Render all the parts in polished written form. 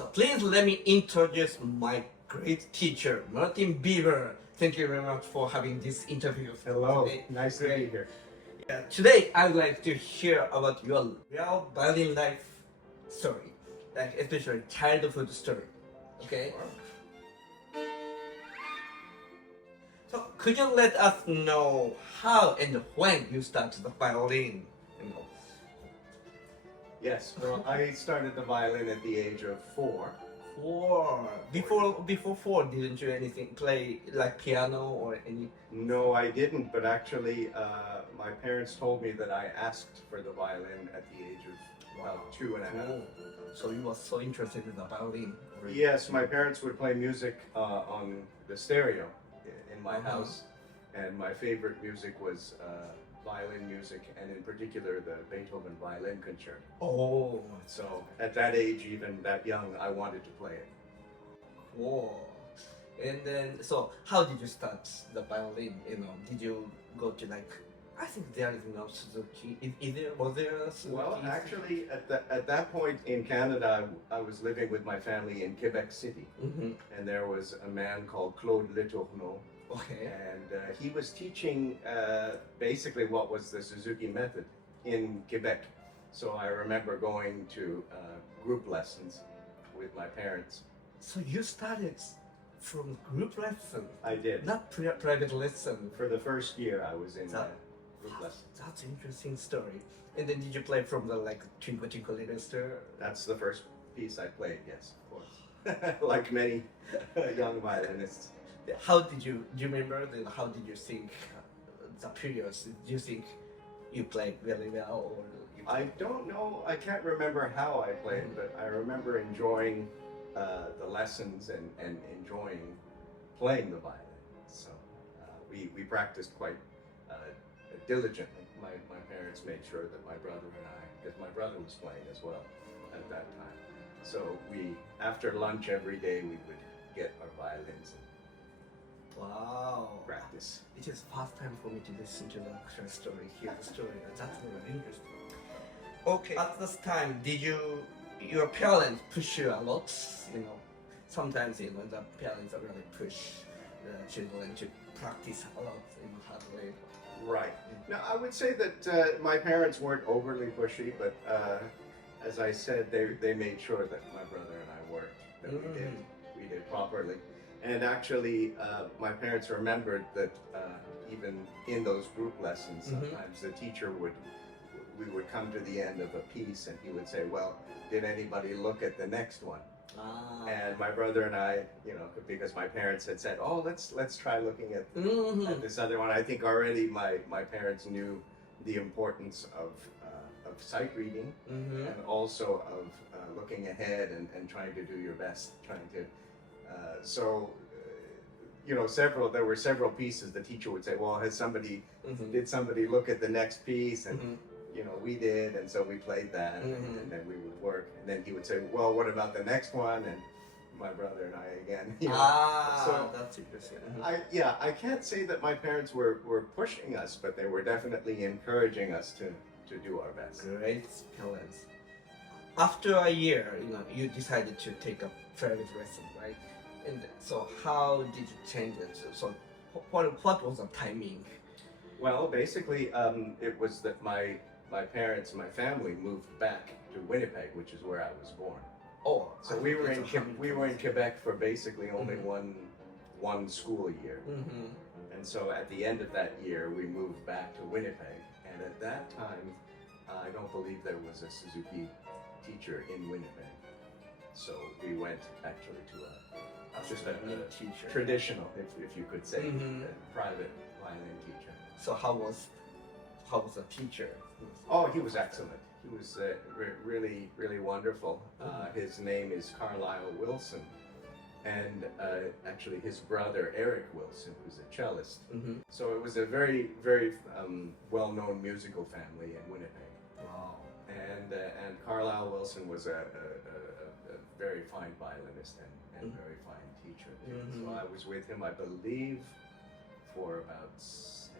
So please let me introduce my great teacher, Martin Beaver. Thank you very much for having this interview. Hello, today. nice to be here. Yeah, today I would like to hear about your real violin life story, like especially childhood story. Okay. So could you let us know how and when you started the violin? Yes, well, I started the violin at the age of 4. 4. Before 4, didn't you play like piano or any? No, I didn't, but actually, my parents told me that I asked for the violin at the age of about 2.5. Oh, so you were so interested in the violin. Yes, my parents would play music on the stereo in my Uh-huh. house, and my favorite music was violin music, and in particular the Beethoven Violin Concerto. Oh, So at that age, even that young, I wanted to play it. cool. And then, so how did you start the violin? Did you go to I think there is no Suzuki. Was there a Suzuki? Well, actually, at that point in Canada, I was living with my family in Quebec City, Mm-hmm. and there was a man called Claude Letourneau, Okay. and he was teaching basically what was the Suzuki method in Quebec. So I remember going to group lessons with my parents. So you started from group lesson, I did. not private lesson. For the first year, I was in That- group lessons. That's an interesting story. And then did you play from the Twinkle Twinkle Little Star? That's the first piece I played, yes, of course. Like many young violinists. How did you, do you remember how did you think the periods? Do you think you played really well or you I don't know, I can't remember how I played, but I remember enjoying the lessons and enjoying playing the violin. So we practiced quite diligently. My parents made sure that my brother and I, because my brother was playing as well at that time. So after lunch every day, we would get our violins and Wow. practice. It is first time for me to listen to the actual story, hear the story. That's very interesting. Okay. At this time, did your parents push you a lot? Sometimes the parents really push the children to practice a lot hardly. Right. Now, I would say that my parents weren't overly pushy, but as I said, they made sure that my brother and I worked, that we did properly. And actually, my parents remembered that even in those group lessons, sometimes the teacher we would come to the end of a piece and he would say, well, did anybody look at the next one? Ah. And my brother and I, because my parents had said, oh, let's try looking at this other one. I think already my parents knew the importance of sight reading and also of looking ahead and trying to do your best, there were several pieces the teacher would say, well, did somebody look at the next piece? And we did, and so we played that, and then we would work, and then he would say, well, what about the next one? And my brother and I again. So that's interesting. I can't say that my parents were pushing us, but they were definitely encouraging us to do our best. Great parents. After a year, you decided to take a private lesson, right? And so how did you change it? So what was the timing? Well, basically, it was that my parents, my family moved back to Winnipeg, which is where I was born. Oh, So we were in Quebec for basically only one school year, and so at the end of that year, we moved back to Winnipeg. And at that time, I don't believe there was a Suzuki teacher in Winnipeg, so we went actually to just a teacher. traditional, if you could say, a private violin teacher. So how was the teacher? Oh, he was excellent. He was really, really wonderful. His name is Carlisle Wilson, and actually his brother Eric Wilson, who's a cellist. So it was a very, very well-known musical family in Winnipeg. Wow. And Carlisle Wilson was a very fine violinist and very fine teacher. So I was with him, I believe, for about 7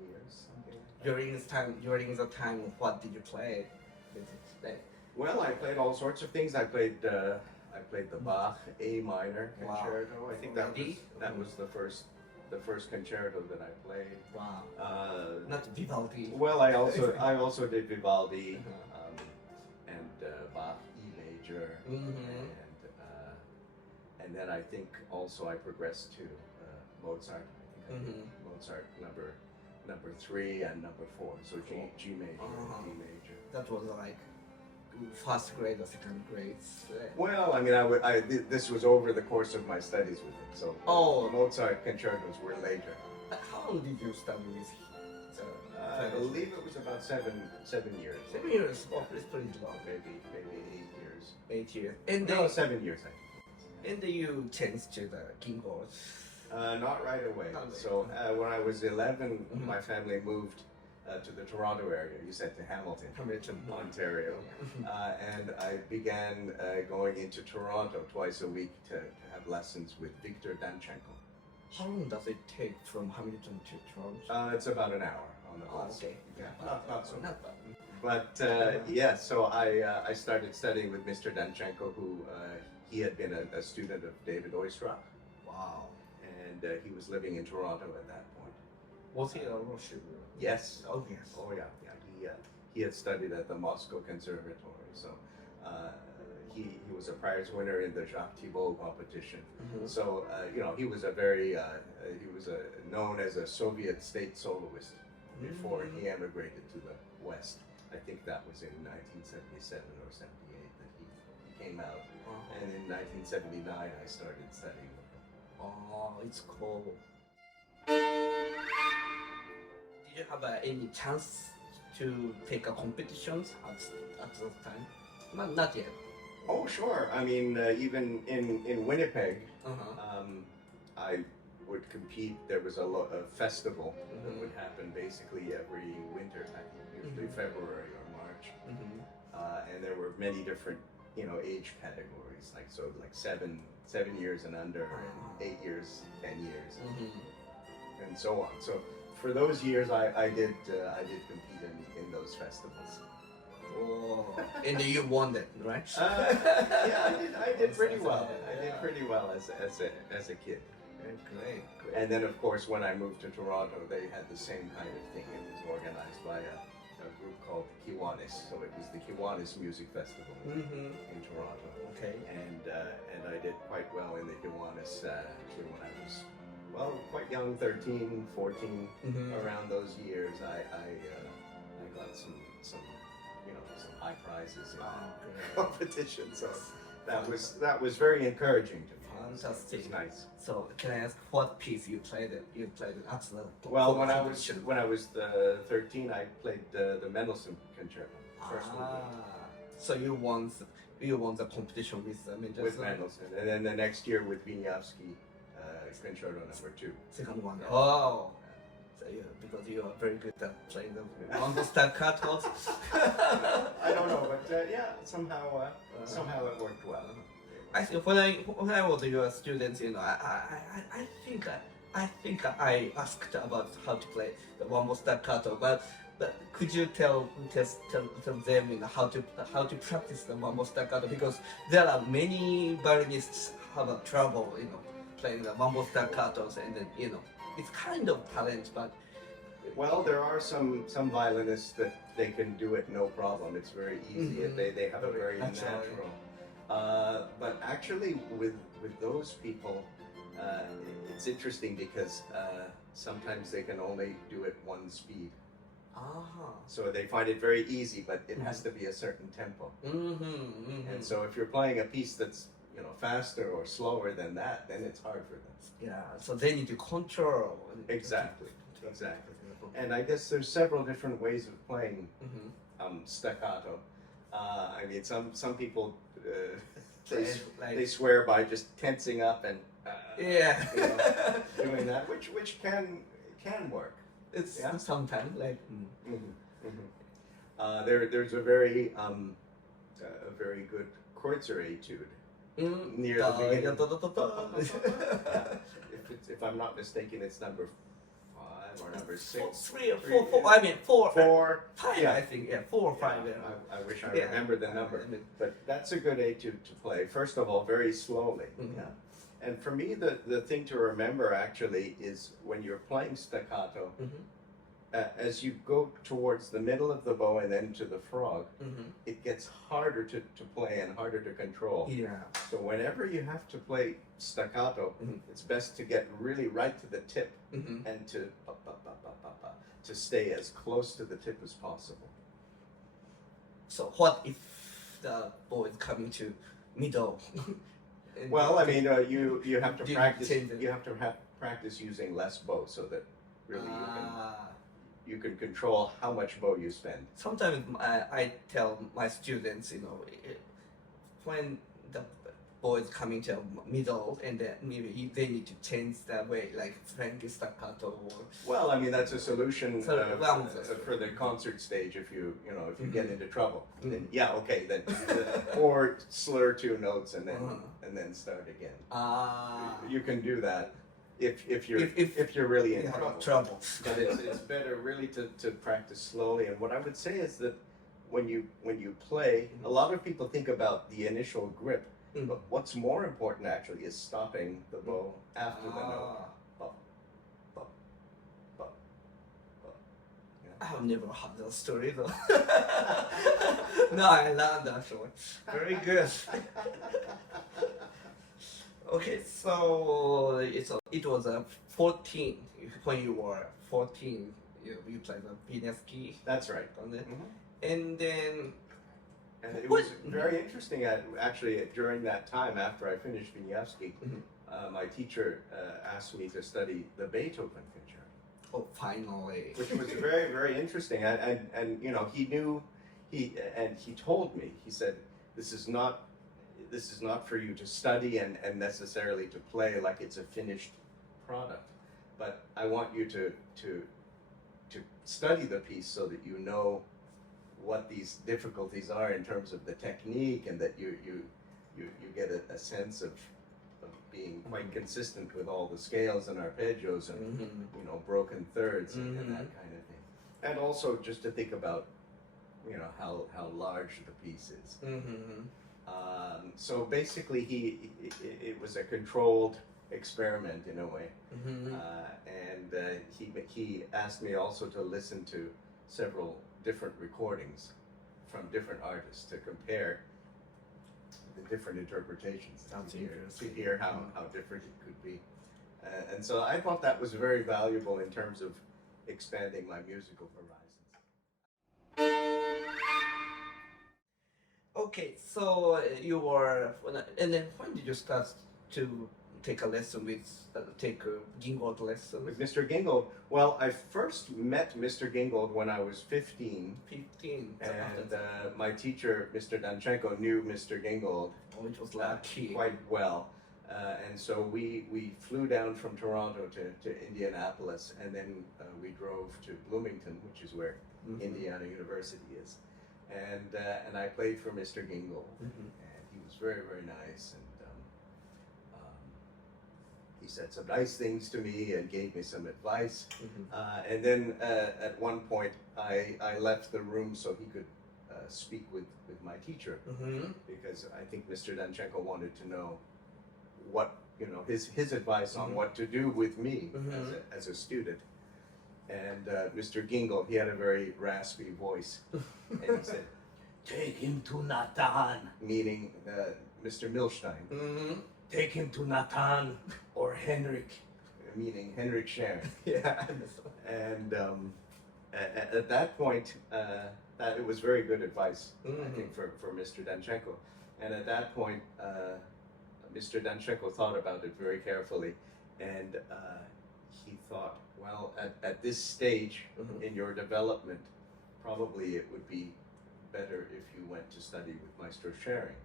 years, something like that. During the time, what did you play? Well, I played all sorts of things. I played the Bach A minor concerto. Wow. I think Really? that was the first concerto that I played. Wow. Not Vivaldi. Well, I also did Vivaldi and Bach E major, and then I think also I progressed to Mozart. I think I did Mozart number 3 and number 4, so G major and D major. That was like first grade or second grade. Well, I mean, this was over the course of my studies with him. So Mozart concertos were later. How long did you study with him? I believe it was about 7 years. 7 years. Oh, it's pretty long. Maybe 8 years. 8 years. And no, 7 years, I think. And then you changed to the keyboards. Not right away. So when I was 11, my family moved to the Toronto area. You said to Hamilton, Ontario, and I began going into Toronto twice a week to have lessons with Victor Danchenko. How long does it take from Hamilton to Toronto? It's about an hour on the bus. Okay. Yeah, not so much. Not bad. But yeah, so I started studying with Mr. Danchenko, who he had been a student of David Oistrakh. Wow. And he was living in Toronto at that point. Was he a Russian? Yes. Oh, yes. Oh, yeah. He had studied at the Moscow Conservatory, so he was a prize winner in the Jacques Thibault competition. So he was known as a Soviet state soloist before he emigrated to the West. I think that was in 1977 or 78 that he came out, and in 1979 I started studying with him. Oh, it's cool. Did you have any chance to take a competitions at that time? Not yet. Oh, sure. I mean, even in Winnipeg, I would compete. There was a festival that would happen basically every winter, I think usually February or March, and there were many different, age categories, like 7 years and under, and 8 years, 10 years, and so on. So for those years, I did compete in those festivals. Oh, and you won that, right? Yeah, I did pretty well. I did pretty well as a kid. Great. And then, of course, when I moved to Toronto, they had the same kind of thing. It was organized by a group called Kiwanis. So it was the Kiwanis Music Festival in Toronto. Okay. And I did quite well in the Kiwanis actually when I was, quite young, 13, 14, around those years. I got some high prizes in competition. So that was very encouraging to me. Fantastic. It was nice. So can I ask what piece you played at the Well, when I was 13, I played the Mendelssohn Concerto. First one. So you won the competition with Mendelssohn. With Mendelssohn, and then the next year with Wieniawski, Concerto number 2. Second one. Oh. So because you are very good at playing the mambo staccato. I don't know, but somehow it worked well. I think when I was your student, I think I asked about how to play the mambo staccato, but could you tell them how to practice the mambo staccato, because there are many violinists have a trouble playing the mambo staccatos, and then it's kind of talent, but well, there are some violinists that they can do it no problem. It's very easy. They have a very natural. But actually, with those people, it's interesting because sometimes they can only do it one speed. So they find it very easy, but it has to be a certain tempo. And so if you're playing a piece that's faster or slower than that, then it's hard for them. Yeah. So they need to control. Exactly. And I guess there's several different ways of playing staccato. I mean, some people they swear by just tensing up and doing that, which can work. It's sometimes like. There's a very good Kreutzer etude near the beginning. If I'm not mistaken, it's number 5 or number or six. Three or four. I mean, four. Four. Five, Yeah. I think. Yeah, 4 or 5. Yeah, I wish I Yeah. remembered the number. I mean, But that's a good age to play. First of all, very slowly. Mhm. Yeah. And for me, the thing to remember actually is when you're playing staccato, as you go towards the middle of the bow and then to the frog, it gets harder to play and harder to control. Yeah. So whenever you have to play staccato, it's best to get really right to the tip and to stay as close to the tip as possible. So what if the bow is coming to middle? And Well, I mean, you have to Do you practice. change it? You have to practice using less bow so that really Ah. you can control how much bow you spend. Sometimes I tell my students, when the bow is coming to middle, and then maybe they need to change the way, like Frankie staccato or. Well, I mean, that's a solution So, for the concert stage. If you get into trouble, then Mhm. okay, then or slur 2 notes and then start again. Ah. You can do that if you're If you're really in Yeah, trouble. trouble. But it's better really to practice slowly. And what I would say is that when you play, a lot of people think about the initial grip, but what's more important actually is stopping the bow after the note. Ah. Bop, bop, bop, bop. I've never heard that story though. No, I learned actually. Very good. Okay, so it was 14 when you were 14. You played the Violinisti, That's right. and then And it What- was very interesting. Actually, during that time, after I finished Vinyavsky, my teacher asked me to study the Beethoven concerto, oh, finally. which was very, very interesting. And he told me, he said, this is not for you to study and necessarily to play like it's a finished product, but I want you to study the piece so that you know what these difficulties are in terms of the technique, and that you get a sense of being quite consistent with all the scales and arpeggios and broken thirds and that kind of thing, and also just to think about how large the piece is. So basically, it was a controlled experiment in a way, and he asked me also to listen to several different recordings from different artists to compare the different interpretations to hear how different it could be, and so I thought that was very valuable in terms of expanding my musical horizons. Okay, so you were, and then when did you start to take a lesson take a Gingold lesson? With Mr. Gingold, well, I first met Mr. Gingold when I was 15. 15. And my teacher, Mr. Danchenko, knew Mr. Gingold Which was lucky. quite well. And so we flew down from Toronto to Indianapolis, and then we drove to Bloomington, which is where Indiana University is. And I played for Mr. Gingold, and he was very, very nice. And he said some nice things to me and gave me some advice. And then at one point, I left the room so he could speak with my teacher, because I think Mr. Danchenko wanted to know what, his advice on what to do with me as a student. And Mr. Gingold, he had a very raspy voice, and he said, "Take him to Nathan," meaning Mr. Milstein. "Take him to Nathan or Henrik," meaning Henrik Sharon. Yeah. And at that point, that it was very good advice, I think, for Mr. Danchenko. And at that point, Mr. Danchenko thought about it very carefully, and he thought, well, at this stage in your development, probably it would be better if you went to study with Maestro Sharing.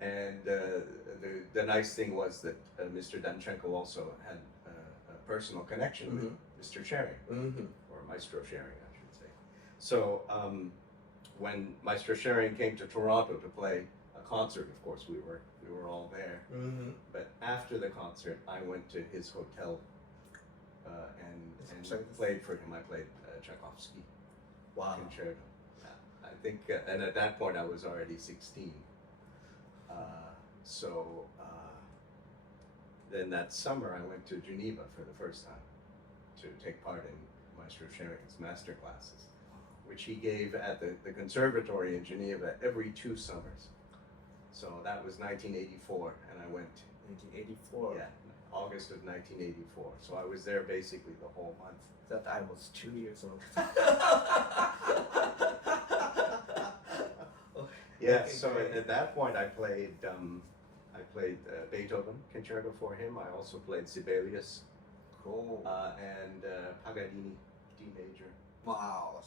And the nice thing was that Mr. Danchenko also had a personal connection with Mr. Sharing, or Maestro Sharing, I should say. So when Maestro Sharing came to Toronto to play a concert, of course we were all there. But after the concert, I went to his hotel and played for him. I played Tchaikovsky Wow. concerto. I think, and at that point I was already 16. Then that summer I went to Geneva for the first time to take part in Maestro Scheren's master classes, which he gave at the conservatory in Geneva every 2 summers. So that was 1984, and I went. 1984. Yeah, August of 1984. So I was there basically the whole month. That I was 2 years old. Yeah. Okay, So great. at that point, I played Beethoven concerto for him. I also played Sibelius Cool. and Paganini D major. Wow.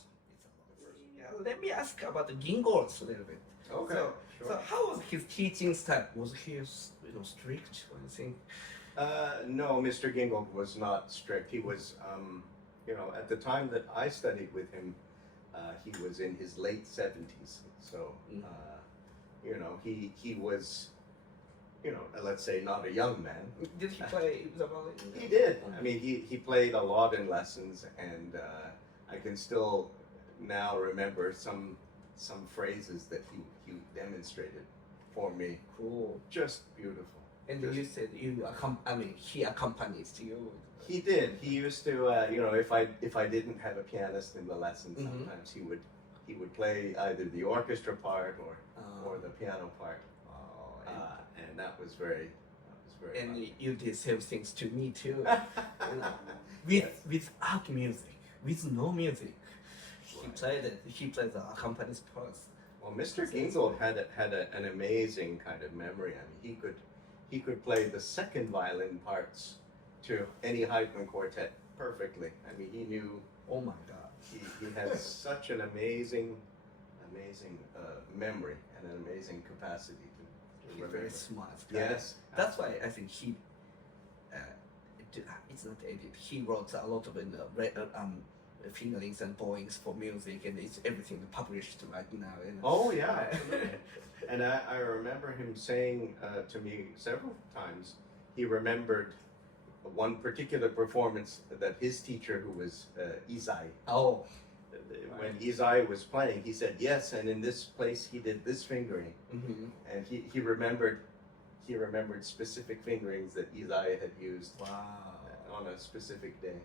Yeah, let me ask about the Gingol's a little bit. Okay, So, sure. so how was his teaching style? Was he strict or anything? No, Mr. Gingold was not strict. He was, at the time that I studied with him, he was in his late 70s. So, he was, let's say not a young man. Did he play the violin? He did. I mean, he played a lot in lessons, and I can still now remember some phrases that he demonstrated for me. Cool. Just beautiful. And you said he accompanies you. He did. He used to, if I didn't have a pianist in the lesson, sometimes he would play either the orchestra part or the piano part, and that was very And fun. you did same things to me too. Yes. Without music, with no music, he played the accompanist parts. Well, Mr. Gingold had an amazing kind of memory. I mean, he could play the second violin parts to any Haydn quartet perfectly. I mean, he knew. Oh my God. He had such an amazing memory and an amazing capacity to He's remember. very smart. Guy. Yes, That's why I think it's not edit. He wrote a lot of fingerings and bowings for music, and it's everything published right now. Oh yeah, absolutely. And I remember him saying to me several times he remembered one particular performance that his teacher, who was Izai, Oh. when Izai was playing, he said yes, and in this place he did this fingering, and he remembered specific fingerings that Izai had used Wow. on a specific day.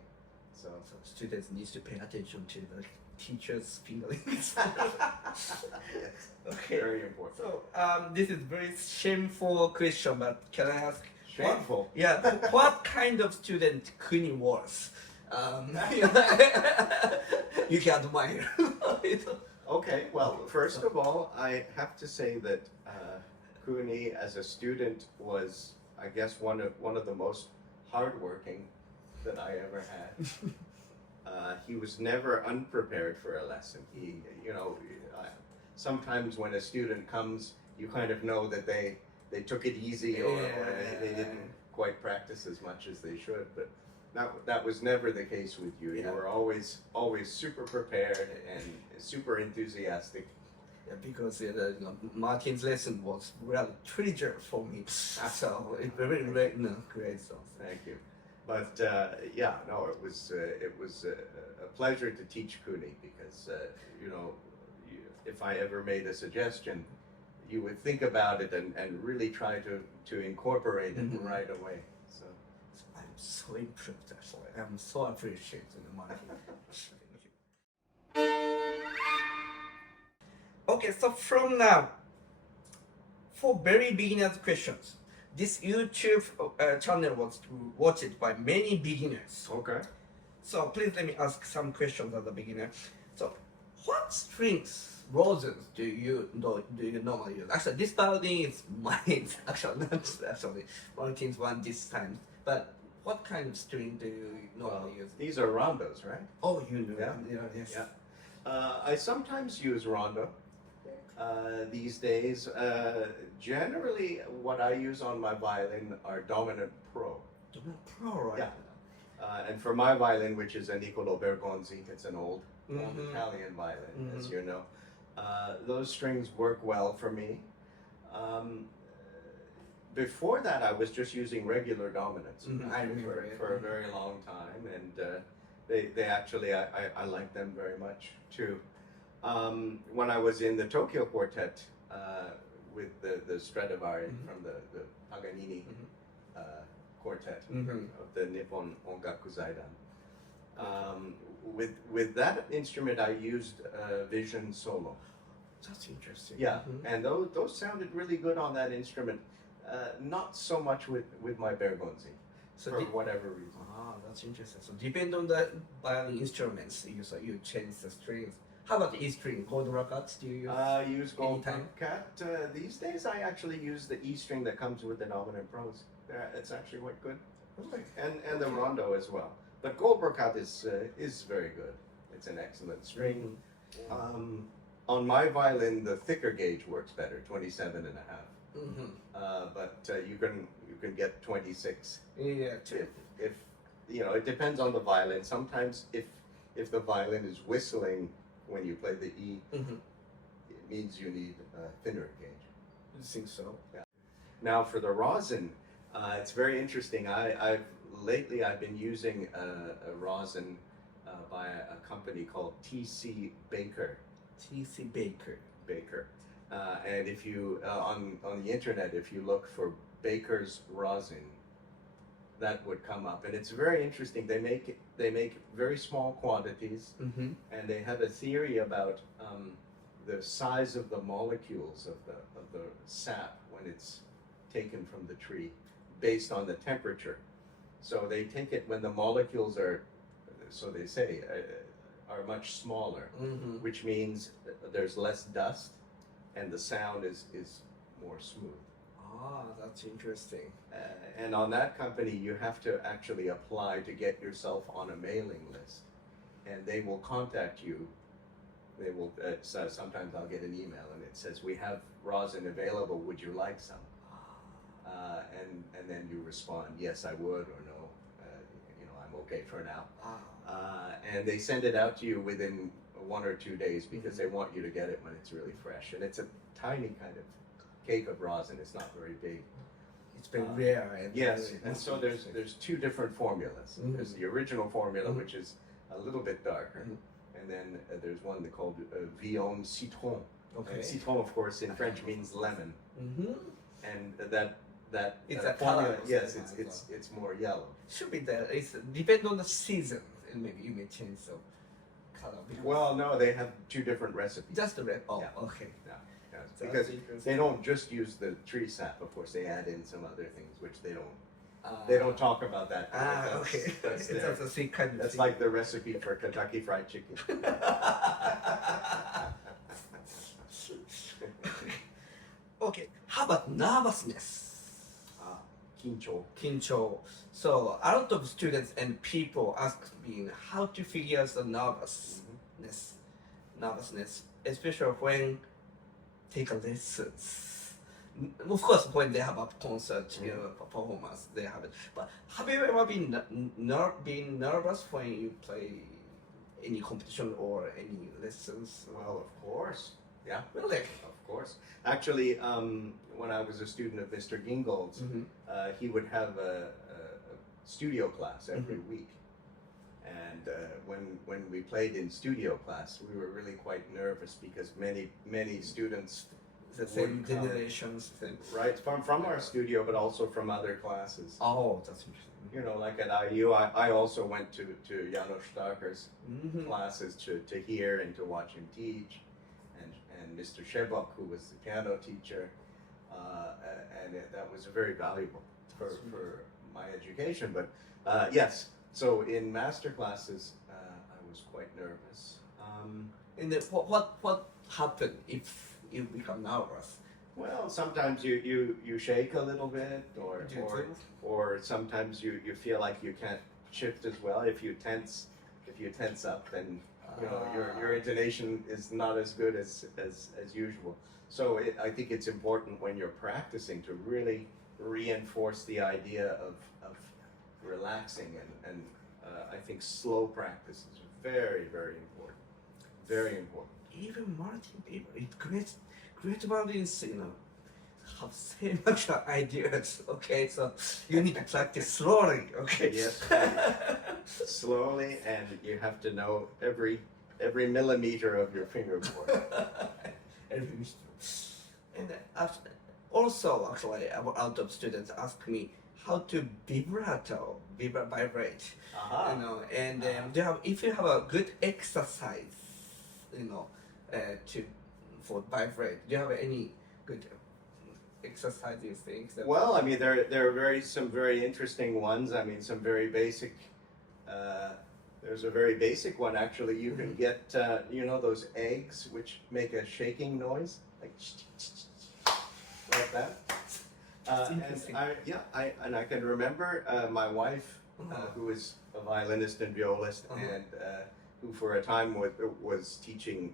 So So students need to pay attention to the teacher's fingerings. yes, Okay. very important. So this is very shameful question, but can I ask? Shameful. What kind of student Kuni was? You can admire. Okay, well, first of all, I have to say that Kuni, as a student, was, I guess, one of the most hardworking that I ever had. He was never unprepared for a lesson. Sometimes when a student comes, you kind of know that they took it easy or they didn't quite practice as much as they should, but that was never the case with you. You were always super prepared and super enthusiastic. Yeah, because Martin's lesson was really treasure for me. So it's very great stuff. Thank you. But it was a pleasure to teach Kuni because if I ever made a suggestion, you would think about it and really try to incorporate it right away. So I'm so impressed actually. I'm so appreciative Martin. Okay, so from now, for very beginners questions, this YouTube channel was watched by many beginners. okay. So please let me ask some questions as a beginner. So, what strings, roses do you normally use? Actually, this violin is mine. Actually, not actually Martin's one this time. But what kind of string do you normally use? These are rondos, right? Oh, you know. Yeah. Yes. Yeah. I sometimes use rondo these days. Generally, what I use on my violin are dominant pro. Pro, right? Yeah. And for my violin, which is a Niccolo Bergonzi, it's an old Italian violin, as you know. Those strings work well for me. before that, I was just using regular dominants I remember it. for a very long time, and they actually I like them very much too. When I was in the Tokyo Quartet with the Stradivari from the Paganini Quartet of the Nippon Ongaku Zaidan. With that instrument, I used Vision Solo. That's interesting. Yeah, and those sounded really good on that instrument. Not so much with my Bergonzi, So for whatever reason. That's interesting. So depend on the violin instruments, you change the strings. How about the E string? Gold rockets? Do you use? I use Gold anytime? Cat. These days, I actually use the E string that comes with the dominant pros. It's actually quite good, and the rondo as well. But Gold Brocat is very good. It's an excellent string. On my violin, the thicker gauge works better, 27 and a half. But you can get 26. Yeah, too. If it depends on the violin. Sometimes if the violin is whistling when you play the E, it means you need a thinner gauge. I think so. Yeah. Now for the rosin, it's very interesting. Lately I've been using a rosin by a company called T.C. Baker. T.C. Baker. And if you on the internet, if you look for Baker's rosin, that would come up, and it's very interesting. They make very small quantities, and they have a theory about the size of the molecules of the sap when it's taken from the tree, based on the temperature. So they take it when the molecules are, so they say, are much smaller, which means there's less dust, and the sound is more smooth. That's interesting. And on that company, you have to actually apply to get yourself on a mailing list, and they will contact you. They will. So sometimes I'll get an email, and it says, "We have rosin available. Would you like some?" And then you respond, "Yes, I would," or "No, I'm okay for now." And they send it out to you within 1 or 2 days because they want you to get it when it's really fresh, and it's a tiny kind of cake of rosin. It's not very big. It's very rare. And Yes, and so there's two different formulas. There's the original formula, which is a little bit darker, and then there's one called Vion Citron. Okay. And citron, of course, in French means lemon, and that It's a formula. color. Yes, it's more yellow. Should be there. It's depend on the season, and maybe you may change the color. Well, no, they have two different recipes. Just the red. Oh, Yeah. okay. Yeah, That's because interesting. they don't just use the tree sap. Of course, they add in some other things which they don't. They don't talk about that. Okay. That's their- That's a sweet kind of That's thing. like the recipe for Kentucky Fried Chicken. Okay. How about nervousness? Kincho. Kincho. So a lot of students and people ask me how to figure out the nervousness, especially when take a lessons. Of course, when they have a concert, performance, they have it. But have you ever been been nervous when you play any competition or any lessons? Well, of course. Yeah. Really? Of course. Actually, when I was a student of Mr. Gingold's, he would have a studio class every week. And when we played in studio class, we were really quite nervous because many students The same would come, generations. right, from our studio, but also from other classes. Oh, that's interesting. You know, like at IU, I also went to Janos Starker's classes to hear and to watch him teach, and Mr. Shebok, who was the piano teacher, and that was very valuable for my education. But yes, so in master classes, I was quite nervous. And then what happened if you become nervous? Well, sometimes you shake a little bit, or sometimes you feel like you can't shift as well. If you tense up, then your intonation is not as good as usual. So I think it's important when you're practicing to really reinforce the idea of relaxing, and I think slow practice is very, very important. Very important. Even Martin Beaver, it great violins, have same much ideas. Okay, so you need to practice slowly. Okay. Yes. Slowly, and you have to know every millimeter of your fingerboard. And also, actually, a lot of students ask me how to vibrate. Uh-huh. And if you have a good exercise, for vibrate, do you have any good exercises things? Well, I mean, there are some very interesting ones. I mean, some very basic. There's a very basic one actually. You can get those eggs which make a shaking noise, like that. And I can remember my wife, who is a violinist and violist, and who for a time was teaching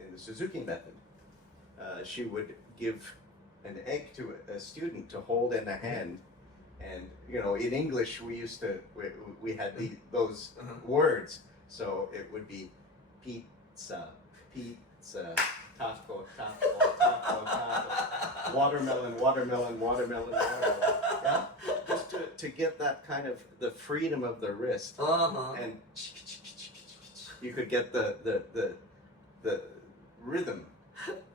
in the Suzuki method. She would give an egg to a student to hold in a hand, and in English we had those words, so it would be pizza, taco, watermelon, yeah, just to get that kind of the freedom of the wrist, and you could get the rhythm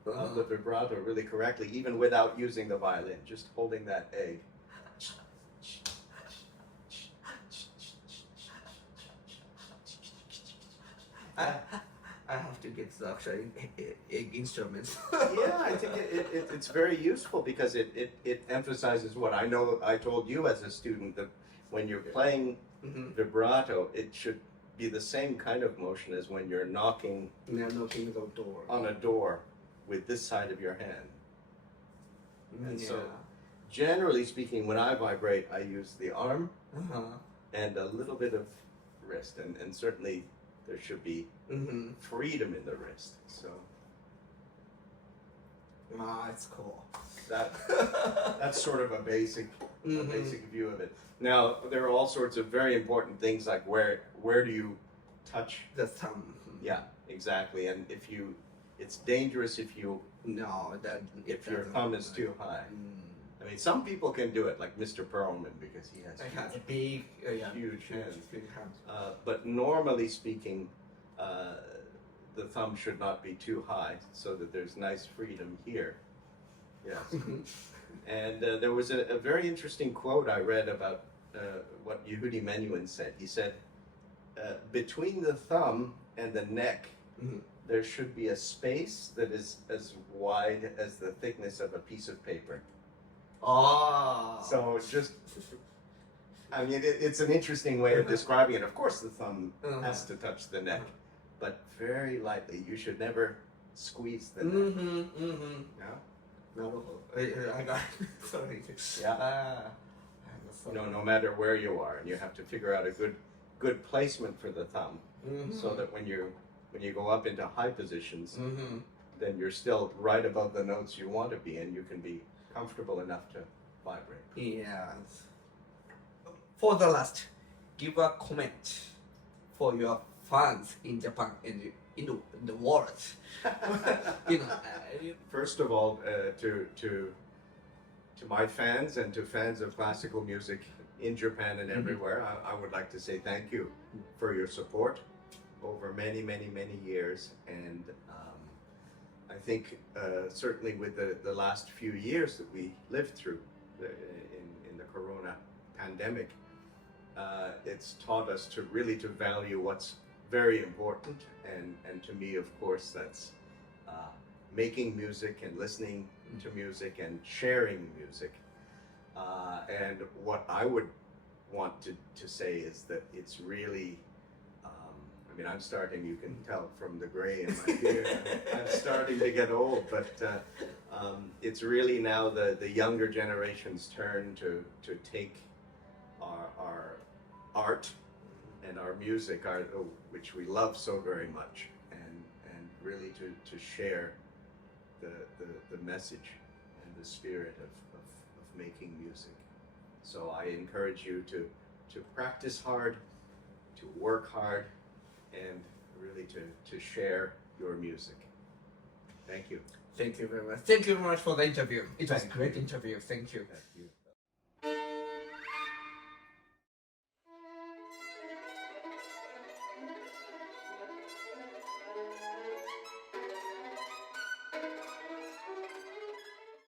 of the vibrato really correctly, even without using the violin, just holding that egg. I have to get the actual egg instruments. Yeah, I think it's very useful because it emphasizes what I know. I told you as a student that when you're playing vibrato, it should be the same kind of motion as when you're knocking the door on a door with this side of your hand. And so, generally speaking, when I vibrate, I use the arm and a little bit of wrist, and certainly there should be freedom in the wrist. So it's cool. That's sort of a basic view of it. Now there are all sorts of very important things like where do you touch the thumb? Yeah, exactly. And it's dangerous if your thumb is too high. I mean, some people can do it, like Mr. Perlman, because he has big, huge hands. Big hands. But normally speaking, the thumb should not be too high, so that there's nice freedom here. Yes. And there was a very interesting quote I read about what Yehudi Menuhin said. He said, between the thumb and the neck, there should be a space that is as wide as the thickness of a piece of paper. So I mean, it's an interesting way of describing it. Of course, the thumb has to touch the neck, but very lightly. You should never squeeze the neck. Yeah? I got it. Sorry. Yeah. No matter where you are, and you have to figure out a good placement for the thumb, so that when you go up into high positions, then you're still right above the notes you want to be, and you can be comfortable enough to vibrate. Yes. For the last, give a comment for your fans in Japan and in the world. First of all, to my fans and to fans of classical music in Japan and everywhere, I would like to say thank you for your support over many, many, many years. And I think certainly with the last few years that we lived through in the Corona pandemic, it's taught us to really to value what's very important, and to me, of course, that's making music and listening to music and sharing music. And what I would want to say is that it's really, I mean, I'm starting, you can tell from the gray in my beard, I'm starting to get old, but it's really now the younger generation's turn to take our art and our music, which we love so very much, and really to share the message and the spirit of making music. So I encourage you to practice hard, to work hard, and really to share your music. Thank you. Thank you very much. Thank you very much for the interview. It was a great interview. Thank you. Thank you.